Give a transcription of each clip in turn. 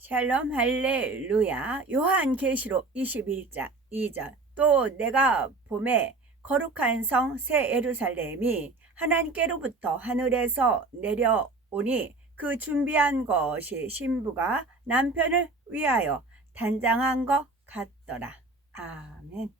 샬롬 할렐루야. 요한계시록 21장 2절. 또 내가 봄에 거룩한 성 새 예루살렘이 하나님께로부터 하늘에서 내려오니 그 준비한 것이 신부가 남편을 위하여 단장한 것 같더라. 아멘.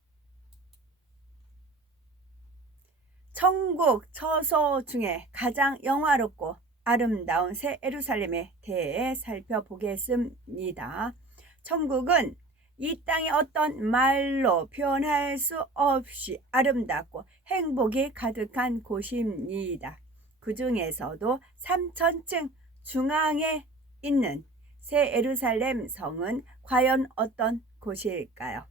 천국 처소 중에 가장 영화롭고 아름다운 새 예루살렘에 대해 살펴보겠습니다. 천국은 이 땅의 어떤 말로 표현할 수 없이 아름답고 행복이 가득한 곳입니다. 그 중에서도 3000층 중앙에 있는 새 예루살렘 성은 과연 어떤 곳일까요?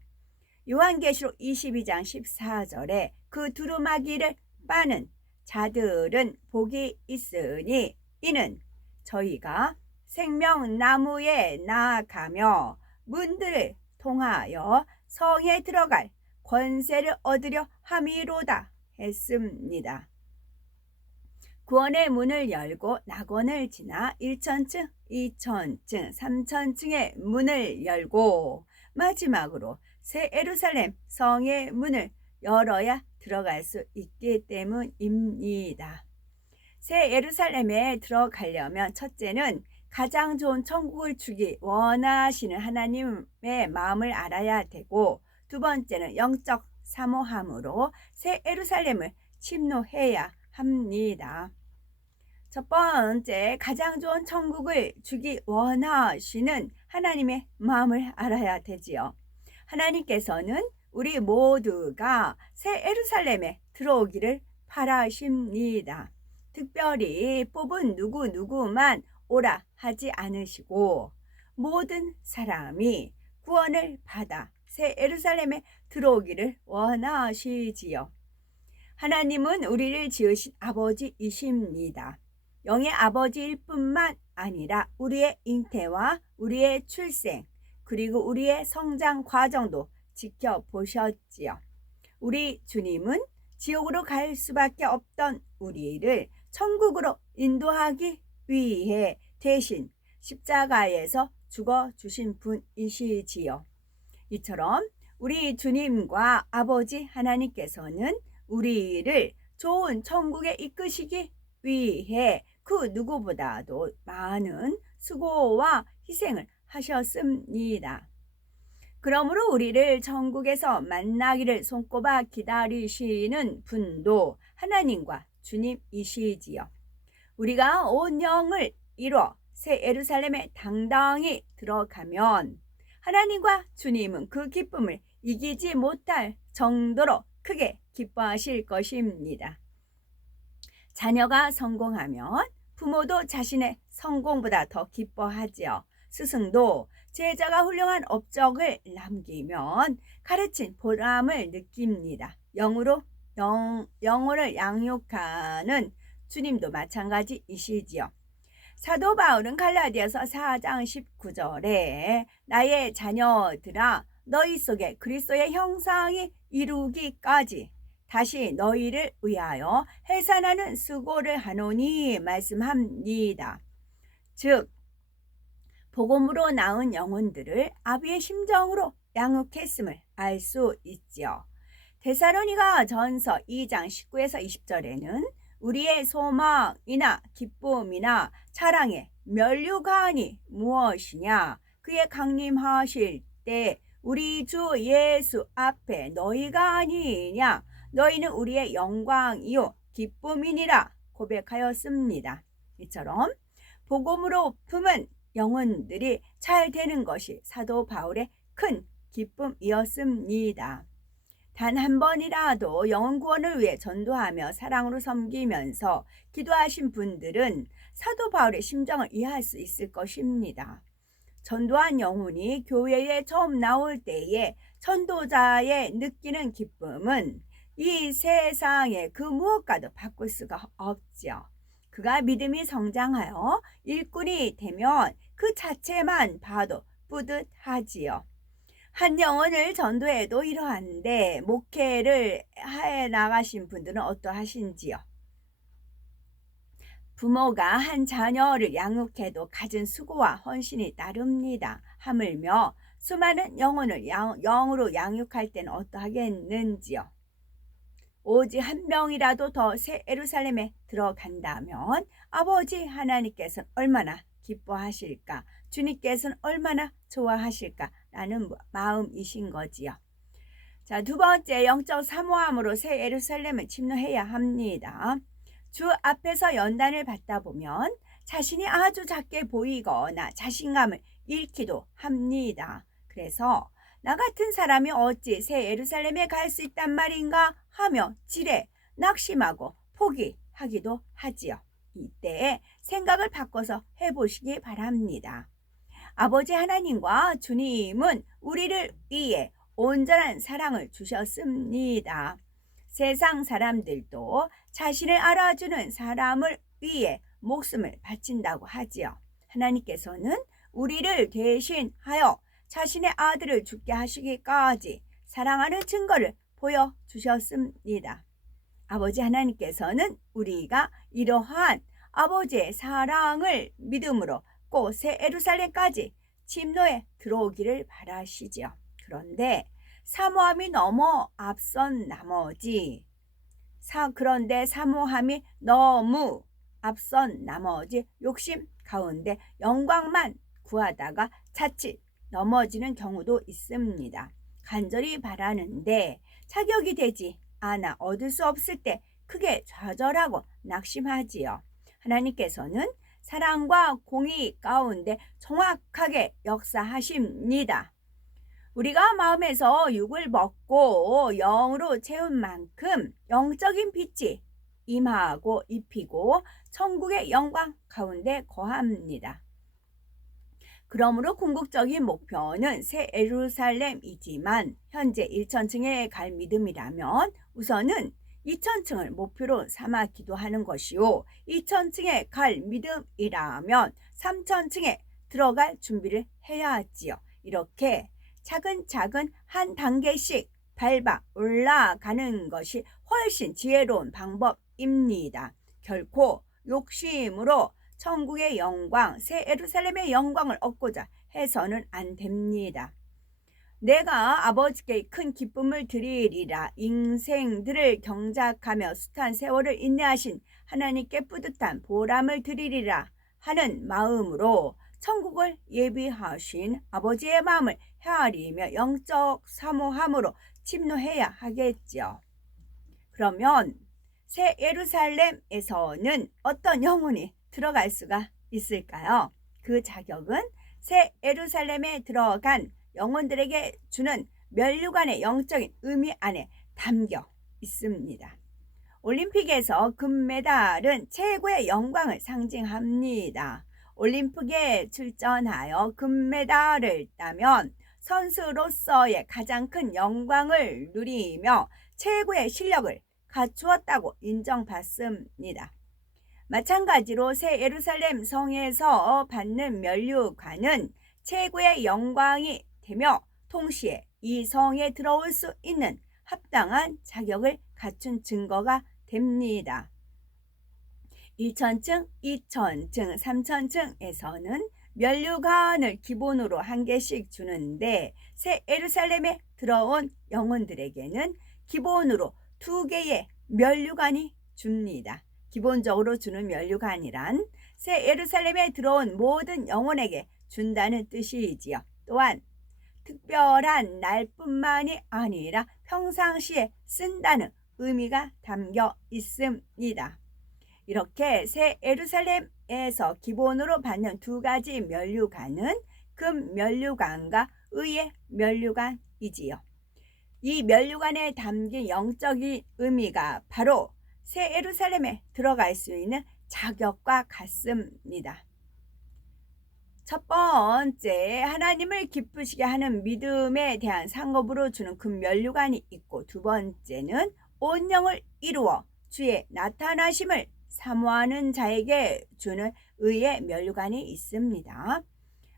요한계시록 22장 14절에 그 두루마기를 빠는 자들은 복이 있으니 이는 저희가 생명나무에 나아가며 문들을 통하여 성에 들어갈 권세를 얻으려 함이로다 했습니다. 구원의 문을 열고 낙원을 지나 1000층, 2000층, 3000층의 문을 열고 마지막으로 새 예루살렘 성의 문을 열어야 들어갈 수 있기 때문입니다. 새 예루살렘에 들어가려면 첫째는 가장 좋은 천국을 주기 원하시는 하나님의 마음을 알아야 되고, 두 번째는 영적 사모함으로 새 예루살렘을 침노해야 합니다. 첫 번째, 가장 좋은 천국을 주기 원하시는 하나님의 마음을 알아야 되지요. 하나님께서는 우리 모두가 새 예루살렘에 들어오기를 바라십니다. 특별히 뽑은 누구누구만 오라 하지 않으시고 모든 사람이 구원을 받아 새 예루살렘에 들어오기를 원하시지요. 하나님은 우리를 지으신 아버지이십니다. 영의 아버지일 뿐만 아니라 우리의 잉태와 우리의 출생, 그리고 우리의 성장 과정도 지켜보셨지요. 우리 주님은 지옥으로 갈 수밖에 없던 우리를 천국으로 인도하기 위해 대신 십자가에서 죽어주신 분이시지요. 이처럼 우리 주님과 아버지 하나님께서는 우리를 좋은 천국에 이끄시기 위해 그 누구보다도 많은 수고와 희생을 하셨습니다. 그러므로 우리를 천국에서 만나기를 손꼽아 기다리시는 분도 하나님과 주님이시지요. 우리가 온 영을 이뤄 새 예루살렘에 당당히 들어가면 하나님과 주님은 그 기쁨을 이기지 못할 정도로 크게 기뻐하실 것입니다. 자녀가 성공하면 부모도 자신의 성공보다 더 기뻐하지요. 스승도 제자가 훌륭한 업적을 남기면 가르친 보람을 느낍니다. 영혼을 양육하는 주님도 마찬가지이시지요. 사도 바울은 갈라디아서 4장 19절에 나의 자녀들아 너희 속에 그리스도의 형상이 이루기까지 다시 너희를 위하여 해산하는 수고를 하노니 말씀합니다. 즉 복음으로 낳은 영혼들을 아비의 심정으로 양육했음을 알 수 있지요. 데살로니가 전서 2장 19에서 20절에는 우리의 소망이나 기쁨이나 자랑의 면류관이 무엇이냐? 그의 강림하실 때 우리 주 예수 앞에 너희가 아니냐? 너희는 우리의 영광이요 기쁨이니라 고백하였습니다. 이처럼 복음으로 품은 영혼들이 잘 되는 것이 사도 바울의 큰 기쁨이었습니다. 단 한 번이라도 영혼 구원을 위해 전도하며 사랑으로 섬기면서 기도하신 분들은 사도 바울의 심정을 이해할 수 있을 것입니다. 전도한 영혼이 교회에 처음 나올 때에 전도자의 느끼는 기쁨은 이 세상의 그 무엇과도 바꿀 수가 없죠. 그가 믿음이 성장하여 일꾼이 되면 그 자체만 봐도 뿌듯하지요. 한 영혼을 전도해도 이러한데 목회를 해 나가신 분들은 어떠하신지요? 부모가 한 자녀를 양육해도 가진 수고와 헌신이 따릅니다. 하물며 수많은 영혼을 영으로 양육할 때는 어떠하겠는지요. 오직 한 명이라도 더 새 예루살렘에 들어간다면 아버지 하나님께서는 얼마나 기뻐하실까, 주님께서는 얼마나 좋아하실까라는 마음이신 거지요. 자, 두 번째, 영적 사모함으로 새 예루살렘을 침노해야 합니다. 주 앞에서 연단을 받다 보면 자신이 아주 작게 보이거나 자신감을 잃기도 합니다. 그래서 나 같은 사람이 어찌 새 예루살렘에 갈 수 있단 말인가 하며 지레 낙심하고 포기하기도 하지요. 이때 생각을 바꿔서 해보시기 바랍니다. 아버지 하나님과 주님은 우리를 위해 온전한 사랑을 주셨습니다. 세상 사람들도 자신을 알아주는 사람을 위해 목숨을 바친다고 하지요. 하나님께서는 우리를 대신하여 자신의 아들을 죽게 하시기까지 사랑하는 증거를 보여주셨습니다. 아버지 하나님께서는 우리가 이러한 아버지의 사랑을 믿음으로 꼭 새 예루살렘까지 침노에 들어오기를 바라시지요. 그런데 사모함이 너무 앞선 나머지 욕심 가운데 영광만 구하다가 자칫 넘어지는 경우도 있습니다. 간절히 바라는데 자격이 되지 않아 얻을 수 없을 때 크게 좌절하고 낙심하지요. 하나님께서는 사랑과 공의 가운데 정확하게 역사하십니다. 우리가 마음에서 육을 먹고 영으로 채운 만큼 영적인 빛이 임하고 입히고 천국의 영광 가운데 거합니다. 그러므로 궁극적인 목표는 새 예루살렘이지만 현재 1천층에 갈 믿음이라면 우선은 2천층을 목표로 삼아 기도하는 것이요, 2천층에 갈 믿음이라면 3천층에 들어갈 준비를 해야 하지요. 이렇게 차근차근 한 단계씩 밟아 올라가는 것이 훨씬 지혜로운 방법입니다. 결코 욕심으로 천국의 영광, 새 예루살렘의 영광을 얻고자 해서는 안 됩니다. 내가 아버지께 큰 기쁨을 드리리라. 인생들을 경작하며 숱한 세월을 인내하신 하나님께 뿌듯한 보람을 드리리라 하는 마음으로 천국을 예비하신 아버지의 마음을 헤아리며 영적 사모함으로 침노해야 하겠죠. 그러면 새 예루살렘에서는 어떤 영혼이 들어갈 수가 있을까요? 그 자격은 새 예루살렘에 들어간 영혼들에게 주는 면류관의 영적인 의미 안에 담겨 있습니다. 올림픽에서 금메달은 최고의 영광을 상징합니다. 올림픽에 출전하여 금메달을 따면 선수로서의 가장 큰 영광을 누리며 최고의 실력을 갖추었다고 인정받습니다. 마찬가지로 새 예루살렘 성에서 받는 면류관은 최고의 영광이 되며 동시에 이 성에 들어올 수 있는 합당한 자격을 갖춘 증거가 됩니다. 1천층, 2천층, 3천층에서는 면류관을 기본으로 한 개씩 주는데 새 예루살렘에 들어온 영혼들에게는 기본으로 2개의 면류관이 줍니다. 기본적으로 주는 면류관이란 새 예루살렘에 들어온 모든 영혼에게 준다는 뜻이지요. 또한 특별한 날뿐만이 아니라 평상시에 쓴다는 의미가 담겨 있습니다. 이렇게 새 예루살렘에서 기본으로 받는 2가지 면류관은 금 면류관과 의의 면류관이지요. 이 면류관에 담긴 영적인 의미가 바로 새 예루살렘에 들어갈 수 있는 자격과 같습니다. 첫 번째, 하나님을 기쁘시게 하는 믿음에 대한 상급으로 주는 금 면류관이 있고, 두 번째는 온 영을 이루어 주의 나타나심을 사모하는 자에게 주는 의의 면류관이 있습니다.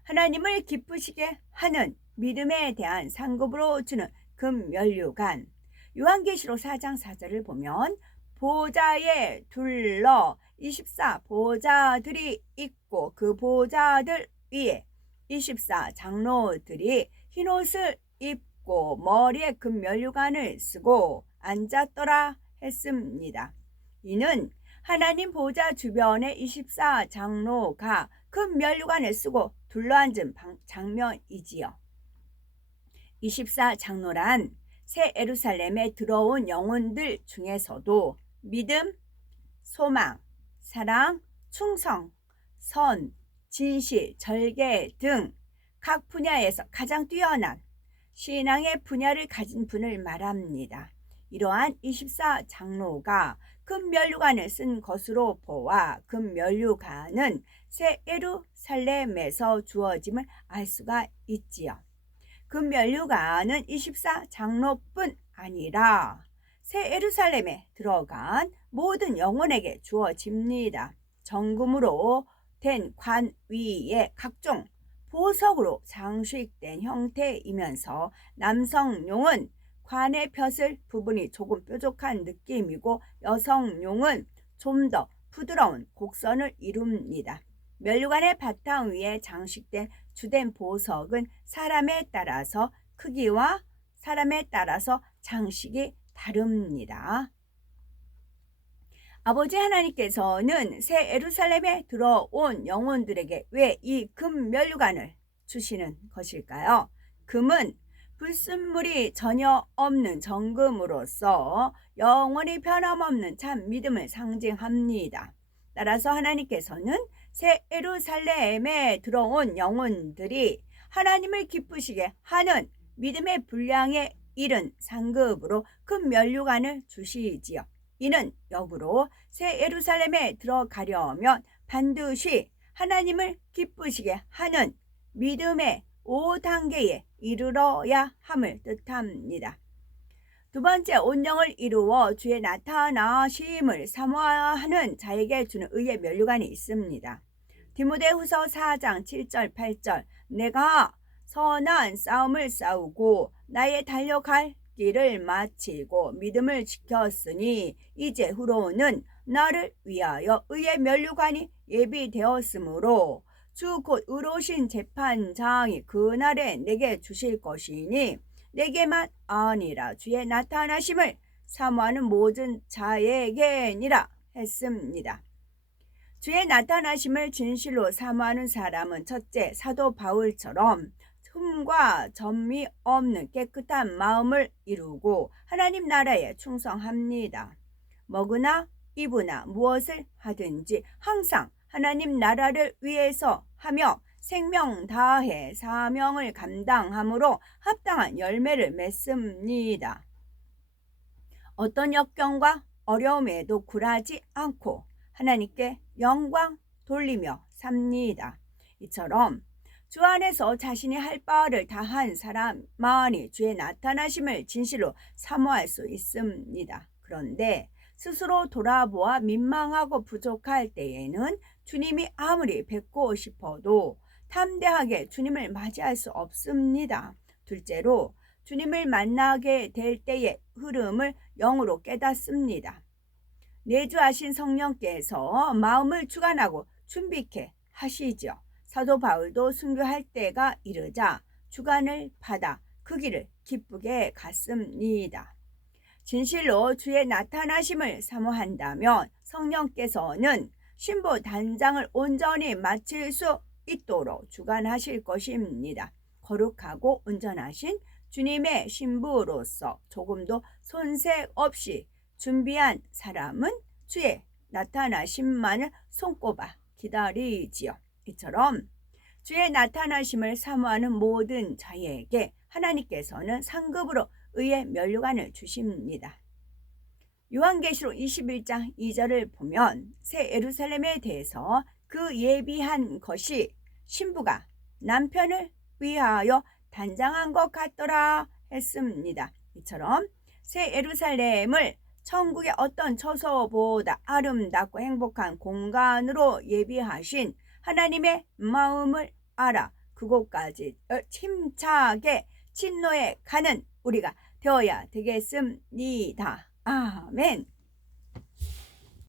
하나님을 기쁘시게 하는 믿음에 대한 상급으로 주는 금 면류관, 요한계시록 4장 4절을 보면 보좌에 둘러 24 보좌들이 있고 그 보좌들 위에 24 장로들이 흰옷을 입고 머리에 금면류관을 쓰고 앉았더라 했습니다. 이는 하나님 보좌 주변에 24 장로가 금면류관을 쓰고 둘러앉은 장면이지요. 24 장로란 새 예루살렘에 들어온 영혼들 중에서도 믿음, 소망, 사랑, 충성, 선, 진실, 절개 등 각 분야에서 가장 뛰어난 신앙의 분야를 가진 분을 말합니다. 이러한 24 장로가 금면류관을 쓴 것으로 보아 금면류관은 새 예루살렘에서 주어짐을 알 수가 있지요. 금면류관은 24 장로뿐 아니라 새 예루살렘에 들어간 모든 영혼에게 주어집니다. 정금으로 된 관 위에 각종 보석으로 장식된 형태이면서 남성용은 관의 벼슬 부분이 조금 뾰족한 느낌이고 여성용은 좀 더 부드러운 곡선을 이룹니다. 면류관의 바탕 위에 장식된 주된 보석은 사람에 따라서 크기와 사람에 따라서 장식이 다릅니다. 아버지 하나님께서는 새 예루살렘에 들어온 영혼들에게 왜 이 금면류관을 주시는 것일까요? 금은 불순물이 전혀 없는 정금으로서 영원히 변함없는 참 믿음을 상징합니다. 따라서 하나님께서는 새 예루살렘에 들어온 영혼들이 하나님을 기쁘시게 하는 믿음의 분량에 이른 상급으로 금면류관을 주시지요. 이는 역으로 새 예루살렘에 들어가려면 반드시 하나님을 기쁘시게 하는 믿음의 5단계에 이르러야 함을 뜻합니다. 두 번째, 온영을 이루어 주의 나타나심을 사모하는 자에게 주는 의의 면류관이 있습니다. 디모데후서 4장 7절 8절 내가 선한 싸움을 싸우고 나의 달려갈 길을 마치고 믿음을 지켰으니 이제 후로는 나를 위하여 의의 면류관이 예비되었으므로 주 곧 의로우신 재판장이 그날에 내게 주실 것이니 내게만 아니라 주의 나타나심을 사모하는 모든 자에게니라 했습니다. 주의 나타나심을 진실로 사모하는 사람은 첫째, 사도 바울처럼 흠과 점이 없는 깨끗한 마음을 이루고 하나님 나라에 충성합니다. 먹으나 입으나 무엇을 하든지 항상 하나님 나라를 위해서 하며 생명 다해 사명을 감당함으로 합당한 열매를 맺습니다. 어떤 역경과 어려움에도 굴하지 않고 하나님께 영광 돌리며 삽니다. 이처럼 주 안에서 자신이 할 바를 다한 사람만이 주의 나타나심을 진실로 사모할 수 있습니다. 그런데 스스로 돌아보아 민망하고 부족할 때에는 주님이 아무리 뵙고 싶어도 담대하게 주님을 맞이할 수 없습니다. 둘째로 주님을 만나게 될 때의 흐름을 영으로 깨닫습니다. 내주하신 성령께서 마음을 주관하고 준비케 하시죠. 사도 바울도 순교할 때가 이르자 주관을 받아 그 길을 기쁘게 갔습니다. 진실로 주의 나타나심을 사모한다면 성령께서는 신부 단장을 온전히 마칠 수 있도록 주관하실 것입니다. 거룩하고 온전하신 주님의 신부로서 조금도 손색 없이 준비한 사람은 주의 나타나심만을 손꼽아 기다리지요. 이처럼 주의 나타나심을 사모하는 모든 자에게 하나님께서는 상급으로 의의 면류관을 주십니다. 요한계시록 21장 2절을 보면 새 예루살렘에 대해서 그 예비한 것이 신부가 남편을 위하여 단장한 것 같더라 했습니다. 이처럼 새 예루살렘을 천국의 어떤 처소보다 아름답고 행복한 공간으로 예비하신 하나님의 마음을 알아 그곳까지 침착하게 진노해 가는 우리가 되어야 되겠습니다. 아멘.